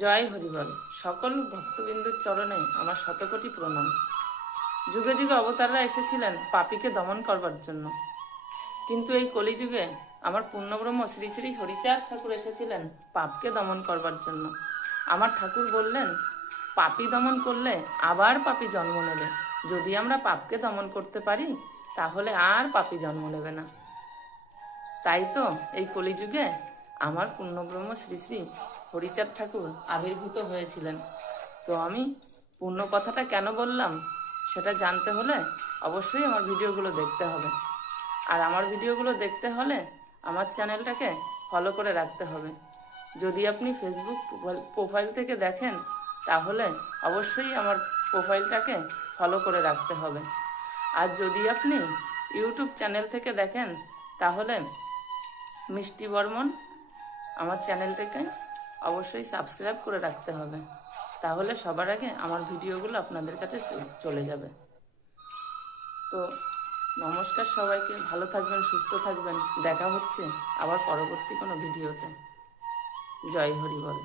জয় হরিবল। সকল ভক্তবিন্দুর চরণে আমার শতকোটি প্রণাম। যুগে যুগে অবতাররা এসেছিলেন পাপীকে দমন করবার জন্য, কিন্তু এই কলিযুগে আমার পূর্ণব্রহ্ম শ্রী শ্রী হরিচাঁদ ঠাকুর এসেছিলেন পাপকে দমন করবার জন্য। আমার ঠাকুর বললেন, পাপী দমন করলে আবার পাপী জন্ম নেবে। যদি আমরা পাপকে দমন করতে পারি তাহলে আর পাপী জন্ম নেবে না। তাই তো এই কলিযুগে আমার পূর্ণব্রহ্ম শ্রী শ্রী হরিচাঁদ ঠাকুর আবির্ভূত হয়েছিলেন। তো আমি পূর্ণ কথাটা কেন বললাম সেটা জানতে হলে অবশ্যই আমার ভিডিওগুলো দেখতে হবে। আর আমার ভিডিওগুলো দেখতে হলে আমার চ্যানেলটাকে ফলো করে রাখতে হবে। যদি আপনি ফেসবুক প্রোফাইল থেকে দেখেন তাহলে অবশ্যই আমার প্রোফাইলটাকে ফলো করে রাখতে হবে। আর যদি আপনি ইউটিউব চ্যানেল থেকে দেখেন তাহলে মিষ্টি বর্মন আমার চ্যানেলটাকে অবশ্যই সাবস্ক্রাইব করে রাখতে হবে। তাহলে সবার আগে আমার ভিডিওগুলো আপনাদের কাছে চলে যাবে। তো নমস্কার সবাইকে, ভালো থাকবেন, সুস্থ থাকবেন। দেখা হচ্ছে আবার পরবর্তী কোনো ভিডিওতে। জয় হরি বল।